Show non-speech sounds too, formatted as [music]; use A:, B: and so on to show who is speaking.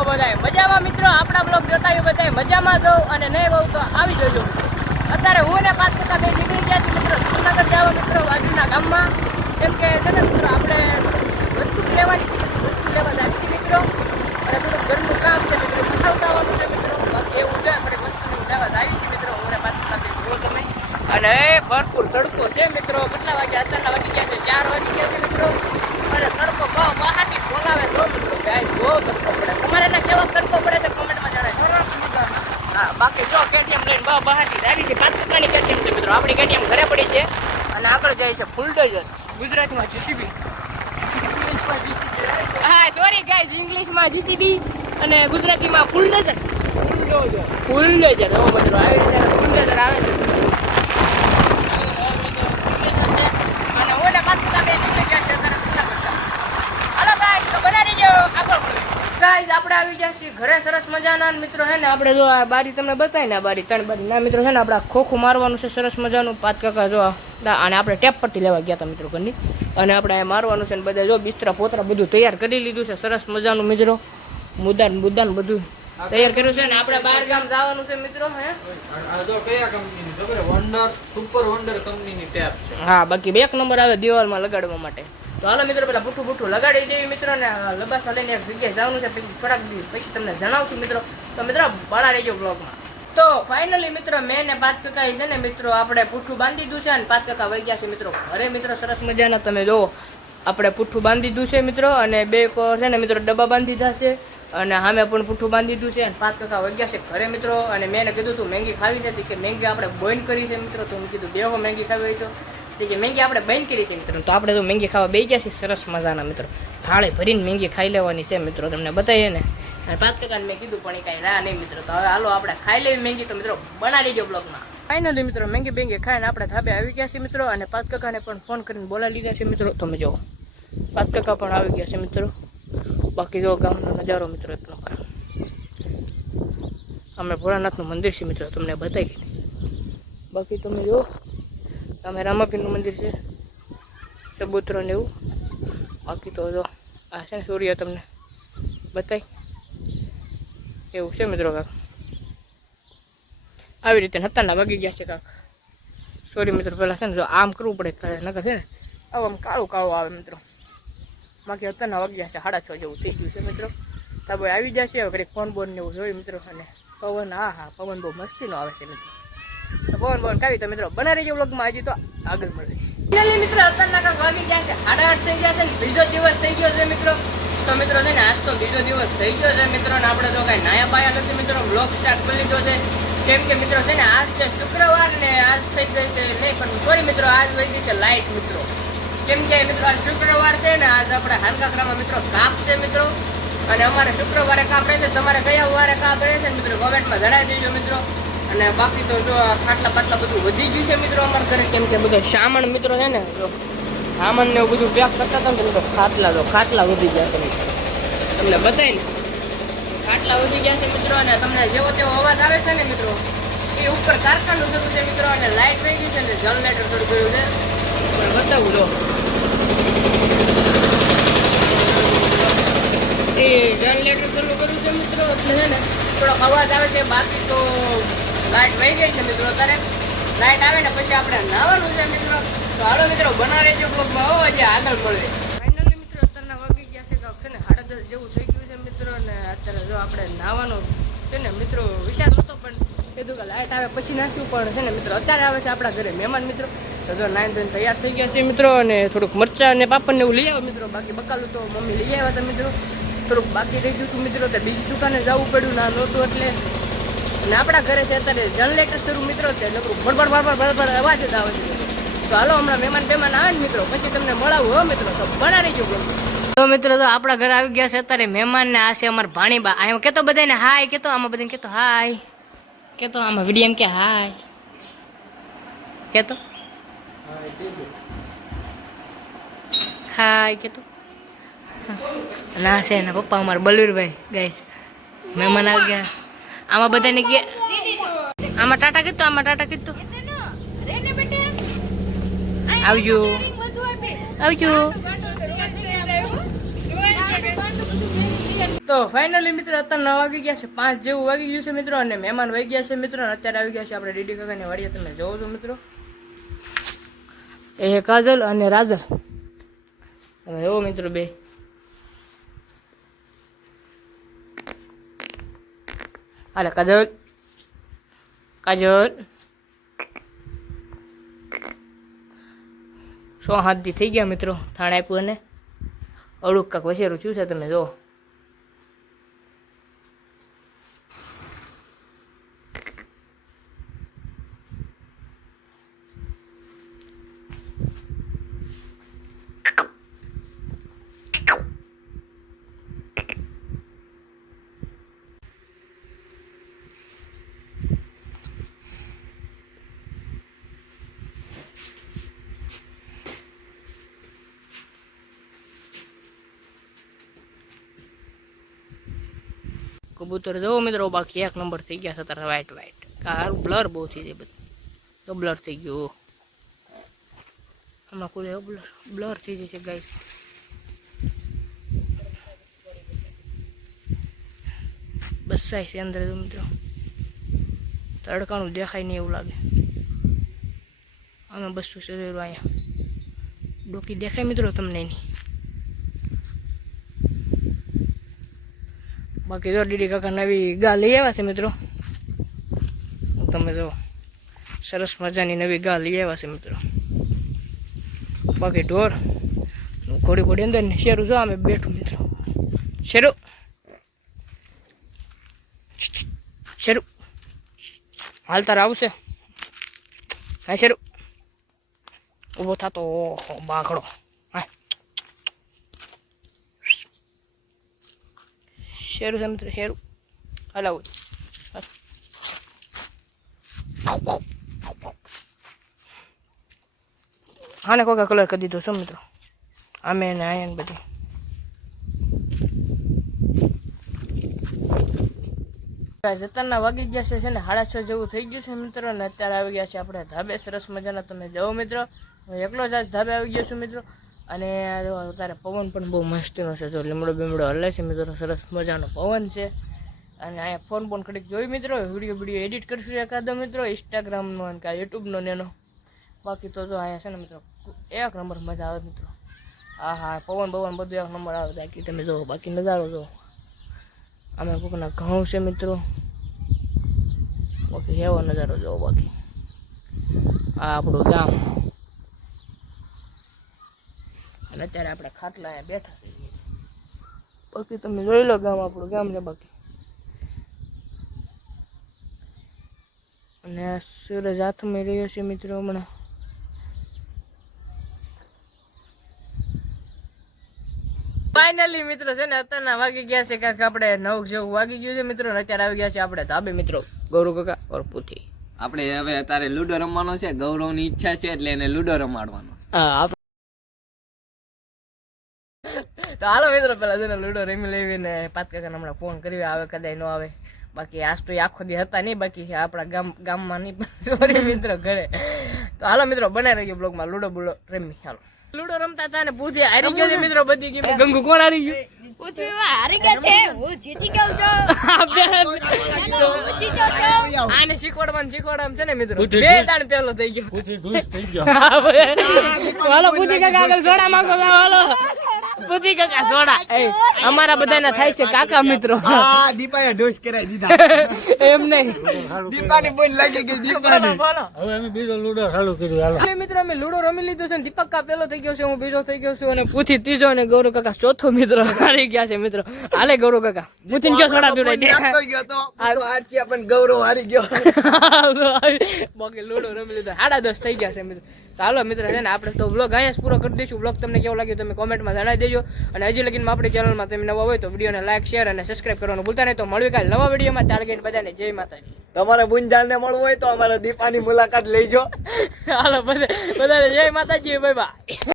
A: બધાય મજામાં મિત્રો? આપણા બ્લોગ જોતા હોય બધાય મજામાં જો અને નહીં બહુ તો આવી જજો. અત્યારે હું ને પાંચ ટકા બે નીકળી ગયા છીએ મિત્રો સુરનગર જવા મિત્રો બાજુના ગામમાં. કેમ કે છે ને મિત્રો આપણે વસ્તુ લેવાની છે વસ્તુ લેવા જાણી છે મિત્રો. અને થોડું ઘરનું કામ છે મિત્રો પતાવતા છે મિત્રો. એવું છે, આપણે વસ્તુ લેવા આવી છે મિત્રો. હું ને પાંચ ટકા બે જુઓ તમે. અને ભરપૂર તડકો છે મિત્રો. કેટલા વાગ્યા અત્યારના વાગી ગયા છે, ચાર વાગી ગયા છે મિત્રો. અને તડકો બહુ બહાટી બોલાવે જો મિત્રો. જાય તડકો પડે તમારે એને કેવો તડકો પડે છે કમેન્ટમાં જણાય. હા બાકી જો કેટીએમ લઈને બહુ બહારથી આવી છે. પાંચ ટકાની કેટીએમ છે મિત્રો. આપણી કેટીએમ ઘરે પડી છે અને આગળ જાય છે ફૂલડોઝર ગુજરાતીમાં જીસીબી હા સોરી ગાઈઝ ઇંગ્લિશમાં જીસીબી અને ગુજરાતીમાં ફૂલડોઝર ફૂલડોઝર એવો મિત્રો. આવી રીતે ફૂલડોઝર આવે છે અને હું ને પાંચ ટકા બે નીકળી ગયા છે અત્યારે જૂનાગઢ જવા. હાલો guys, તો બના રહેજો, આગળ મળીએ. Guys, આપણે આવી ગયા છીએ ઘરે સરસ મજાના મિત્રો છે ને આપણે જો આ બારી તમને બતાવી ને આ બારી ત્રણ બારી. ના મિત્રો છે ને આપણે ખોખું મારવાનું છે સરસ મજાનું. પાંચ કાકા જો અને આપણે ટેપ પટ્ટી લેવા ગયા હતા મિત્રો ઘરની. અને આપણે આ મારવાનું છે ને બધા જો બિસ્તરા પોતરા બધું તૈયાર કરી લીધું છે સરસ મજાનું મિત્રો. મુદાન મુદાન બધું તૈયાર કર્યું છે ને આપણે બહાર ગામ જવાનું છે મિત્રો હે.
B: જો કયા કંપનીની ખબર વન્ડર સુપર વન્ડર કંપનીની ટેપ છે.
A: હા બાકી બે નંબર આવે દિવાલમાં લગાડવા માટે. તો હાલો મિત્રો, પેલા બુઠું બુઠું લગાડી દેવી મિત્રો, ને લબાસા લઈને એક જગ્યાએ જવાનું છે. પછી થોડાક પછી તમને જણાવશું મિત્રો. તો મિત્રો, બળા રહેજો બ્લોગમાં તો ફાઇનલી મિત્રો, મેં ને પાંચ કકા છે ને મિત્રો, આપણે પુઠ્ઠું બાંધી દીધું છે અને પાંચ કકા વહી ગયા છે મિત્રો અરે મિત્રો, સરસ મજાના તમે જુઓ, આપણે પુઠ્ઠું બાંધી દીધું છે મિત્રો, અને બે છે ને મિત્રો ડબ્બા બાંધી દીધા છે, અને સામે પણ પુઠ્ઠું બાંધી દીધું છે, અને પાંચ કકા વહી છે ઘરે મિત્રો, અને મેં કીધું તું મેંગી ખાવી છે કે મેંગી આપણે બોઈન કરી છે મિત્રો, તો મેં કીધું, બેહો, મેંગી ખાવી હોય તે. કે મેંગી આપણે બંધ કરી છે મિત્રો. તો આપણે તો મેંગી ખાવા બેસી ગયા છે સરસ મજાના મિત્રો. થાળે ભરીને મેંગી ખાઈ લેવાની છે મિત્રો, તમને બતાવીએ ને. અને પાંચ ટકાને મેં કીધું પણ એ કાંઈ ના નહીં મિત્રો. તો હવે હાલો આપણે ખાઈ લેવી મેંગી, તો મિત્રો બનાવી દેજો બ્લોગમાં. ફાઇનલી મિત્રો, મેંગી બેંગી ખાઈને આપણે ધાબે આવી ગયા છે મિત્રો અને પાંચ કાકાને પણ ફોન કરીને બોલાવી લીધા છે મિત્રો. તમે જુઓ પાંચ કાકા પણ આવી ગયા છે મિત્રો. બાકી જો ગામનો નજારો મિત્રો ખરાબ. અમે ભોળાનાથનું મંદિર છે મિત્રો, તમને બતાવી બાકી તમે જુઓ અમે રામાપીરનું મંદિર છે. ચબૂતરો ને એવું. બાકી તો જો, આ છે ને સૂર્ય તમને બતાવી એવું છે મિત્રો કાક. આવી રીતે નતાના વાગી ગયા છે કાક. સોરી મિત્રો, પહેલાં છે ને જો આમ કરવું પડે નકર છે ને, આવું આમ કાળું કાળું આવે મિત્રો. બાકી અત્યારના વાગ્યા છે, સાડા છ જેવું થઈ ગયું છે મિત્રો. તાબો આવી જશે હવે ઘડીક ફોન બોન ને એવું જોયું મિત્રો, અને પવન, હા હા, પવન બહુ મસ્તીનો આવે છે મિત્રો. ફોન પવન કાવી તો મિત્રો બના રહેજો બ્લોગમાં હજી તો આગળ મળે ફાઇનલી મિત્રો અત્યારના કાંક વાગી ગયા છે. સાડા આઠ થઈ ગયા છે ને બીજો દિવસ થઈ ગયો છે મિત્રો. તો મિત્રો છે ને આજ તો બીજો દિવસ થઈ ગયો છે મિત્રો ને આપણે તો કાંઈ નાયા પાયા નથી મિત્રો. બ્લોગ સ્ટાર્ટ કરી લીધો છે. કેમ કે મિત્રો છે ને આજ છે શુક્રવાર ને આજ થઈ છે નહીં, પણ સોરી મિત્રો, આજ વહી છે લાઇટ મિત્રો. કેમ કે મિત્રો આ શુક્રવાર છે ને આજ આપણે હાલકાકરામાં મિત્રો કાપ છે મિત્રો. અને અમારે શુક્રવારે કાપ રહેશે, તમારે કયા વારે કાપ રહેશે ને મિત્રો કોમેન્ટમાં જણાવી દેજો મિત્રો. અને બાકી તો જો ખાટલા બાટલા બધું વધી ગયું છે મિત્રો અમારા ઘરે, કેમ કે બધો સામાન મિત્રો છે ને, જો સામાન ને એવું બધું પેક કરતા હતા ને તો ખાટલા તો ખાટલા વધી ગયા છે તમને બતાવી ને ખાટલા વધી ગયા છે મિત્રો, અને તમને જેવો તેવો અવાજ આવે છે ને મિત્રો, એ ઉપર કારખાનું શરૂ છે મિત્રો, અને લાઇટ વહી ગઈ છે ને, જનરેટર શરૂ કર્યું છે. પણ બતાવું લો એ જનરેટર શરૂ કર્યું છે મિત્રો, એટલે છે ને થોડોક અવાજ આવે છે, બાકી તો લાઇટ વહી ગઈ છે મિત્રો, અત્યારે લાઇટ આવે ને પછી આપણે નાવાનું છે મિત્રો. તો હાલો મિત્રો બના રહેજો બ્લોગમાં હો આજે આગળ મળે ફાઇનલી મિત્રો, અત્યારના વાગી ગયા છે કે ને સાડા જેવું થઈ ગયું છે મિત્રો ને અત્યારે જો આપણે નાવાનું છે ને મિત્રો, વિચાર હતો પણ કીધું કે લાઇટ આવે પછી નાખ્યું, પણ છે ને મિત્રો, અત્યારે આવે છે આપણા ઘરે મહેમાન મિત્રો. તો જો નાઈન ધોઈને તૈયાર થઈ ગયા છે મિત્રો, અને થોડુંક મરચાં અને પાપડને એવું લઈ આવ્યો મિત્રો. બાકી બકાલું તો મમ્મી લઈ આવ્યા હતા મિત્રો. થોડુંક બાકી રહી ગયું હતું મિત્રો, તો બીજી દુકાને જવું પડ્યું ના નહોતું એટલે અને આપણા ઘરે છે અત્યારે જનરેટર શરૂ મિત્રો છે, નકરું ભડભડ ભડભડ ભડભડ અવાજ જ આવે છે તો હાલો હમણાં મહેમાન મહેમાન આવે ને મિત્રો, પછી તમને મળાવું હો મિત્રો, તો બના રહીજો તો મિત્રો તો આપણા ઘરે આવી ગયા છે, અત્યારે મહેમાન ને આ છે અમારા ભાણીબા. આમ કેતો બધાને હાય, કેતો, આમાં બધાને કેતો હાય. કેતો, આમાં વીડિયો એમ કે હાય. કેતો? હાય, કેતો? ના છે એના પપ્પા અમારા બલુરભાઈ ગાઈસ. મહેમાન આવી ગયા. આમાં બધાને કે આમાં ટાટા કીધું, આમાં ટાટા કીધું. આવજો. આવજો. તો ફાઇનલી મિત્રો, અત્યારે નવ વાગી ગયા છે, પાંચ જેવું વાગી ગયું છે મિત્રો, અને મહેમાન વહી ગયા છે મિત્રો, અને અત્યારે આવી ગયા છે આપણે ડીડી કાકાની વાડીએ. તમે જોવો છો મિત્રો. એ કાજલ અને રાજલ. તમે જોવો મિત્રો બે. હાલે કાજલ કાજલ સો હાથ દી થઈ ગયા મિત્રો થાણે આપ્યું અને અડુક કાંક વસેરું થયું છે તમે જો. કબૂતર જો મિત્રો બાકી એક નંબર થઈ ગયા છે તારે વ્હાઈટ વ્હાઈટ કાર બ્લર બહુ થઈ જાય બધું. તો બ્લર થઈ ગયું આમાં કોઈ બ્લર બ્લર થઈ જાય છે ગાઈસ બસાય છે અંદર તો મિત્રો. તડકાનું દેખાય નહીં એવું લાગે. અમે બસું શરીર અહીંયા ડોકી દેખાય મિત્રો તમને એની બાકી જો ડીડી કાકા નવી ગા લઈ આવ્યા છે મિત્રો. તમે જો, સરસ મજાની નવી ગા લઈ આવ્યા છે મિત્રો. બાકી ઢોર ઘોડી ઘોડી અંદર ને શેરું જો અમે બેઠું મિત્રો. શેરું? શેરું? હાલ તાર આવશે. હા, શેરું? ઊભો થતો બાકડો હા શેરું છે મિત્ર શેરું હલાવું આને કોકા કલર કરી દીધો છે મિત્રો? આમે ને આયા ને બધી. જતરના વાગી ગયા છે છે ને? સાડા છ જેવું થઈ ગયું છે, મિત્રો, અને અત્યારે આવી ગયા છે આપણે ધાબે. સરસ મજાના તમે જાઓ, મિત્રો. હું એકલો જ આજ ધાબે આવી ગયો છું, મિત્રો. અને અત્યારે પવન પણ બહુ મસ્તીનો છે. જો લીમડો બીમડો હલે છે મિત્રો, સરસ મજાનો પવન છે. અને અહીંયા ફોન ફોન કડીક જોઈ મિત્રો, વીડિયો વીડિયો એડિટ કરશું એકાદો મિત્રો ઇન્સ્ટાગ્રામનો અને કાં યુટ્યુબનો ને એનો. બાકી તો જો અહીંયા છે ને મિત્રો, એક નંબર મજા આવે મિત્રો. હા હા, પવન પવન બધું એક નંબર આવે, બાકી તમે જુઓ બાકી નજારો જુઓ અમે કોકના ઘઉં છે મિત્રો. બાકી એવો નજારો જુઓ બાકી. આ આપણું ગામ. અને અત્યારે આપણે ખાટલા અહીંયા બેઠા છીએ. બાકી તમે જોઈ લો ગામ આપણું ગામ ને બાકી. અને સૂરજ હાથમાં રહ્યો છે મિત્રો હમણાં. ફાઇનલી મિત્રો છે ને અત્યારના વાગી ગયા છે કાંક આપણે નવ જેવું વાગી ગયું છે મિત્રો અને અત્યારે આવી ગયા છે આપણે ધાબે મિત્રો ગૌરવ કાકા ઓર પુથી
C: આપણે હવે અત્યારે લુડો રમવાનો છે ગૌરવની ઈચ્છા છે એટલે એને લુડો રમાડવાનો.
A: હા તો હાલો મિત્રો પેલા છે ને લૂડો રમી લેવી ને પાત કાકાને હમણાં ફોન કરી આવે કદાચ ન આવે. બાકી આજ તો એ આખો દી હતા નહીં બાકી આપણા ગામ ગામમાં નહીં પણ સોરી મિત્રો ઘરે. તો હાલો મિત્રો બનાવી રહ્યો બ્લોગમાં લૂડો બુડો રમી. હાલો. લૂડો રમતા હતા ને પૂછે હારી ગયો છે મિત્રો બધી ગેમ. ગંગુ કોણ હારી ગયું?
D: પૂછવી હારી ગયા છે. [laughs] હું જીતી ગયો છું.
A: આને શીખવાડવાનું શીખવાડવાનું છે ને મિત્રો? બે તાણ પેલો થઈ ગયો.
B: પૂછી ઢૂસ થઈ ગયો. [laughs]
A: હાલો પૂછી કાકા આગળ જોડા માંગો હાલો. પૂછી કાકા સોડા. એ અમારા બધાના થાય છે કાકા મિત્રો.
C: આ દીપાએ ઢોસ દીધા. [laughs]
A: એમ નહીં.
C: દીપાની બોલ લાગી ગઈ દીપાની.
B: હવે અમે બીજો લૂડો ચાલુ કર્યું હાલો.
A: અને મિત્રો અમે લૂડો રમી લીધો છે ને દીપક કા પેલો થઈ ગયો છે હું બીજો થઈ ગયો છું અને પૂછી ત્રીજો અને ગૌરવ કાકા ચોથો મિત્રો હારી ગયા છે મિત્રો. હાલે ગૌરવ કાકા. પૂછીને ગયો સોડા પીવડાવી દે
C: ગયો તો. હું તો પણ ગૌરવ હારી ગયો. [laughs]
A: બાકી લૂડો રમી લીધો. સાડા દસ થઈ ગયા છે મિત્રો. હાલો મિત્રો છે ને આપણે તો બ્લોગ અહીંયા જ પૂરો કરી દઈશું. બ્લોગ તમને કેવો લાગ્યો તમે કોમેન્ટમાં જણાવી દેજો. અને હજી લગીને આપણી ચેનલમાં તમે નવા હોય તો વિડીયોને લાઈક શેર અને સબસ્ક્રાઈબ કરવાનું ભૂલતા નહીં. તો મળવી કાલે નવા વિડીયોમાં. ચાલ ગઈને બધાને જય માતાજી.
C: તમારે બુંજાલ ને મળવું હોય તો અમારા દીપાની મુલાકાત લઈજો [laughs]
A: હાલો બધા બધાને જય માતાજી બાય બાય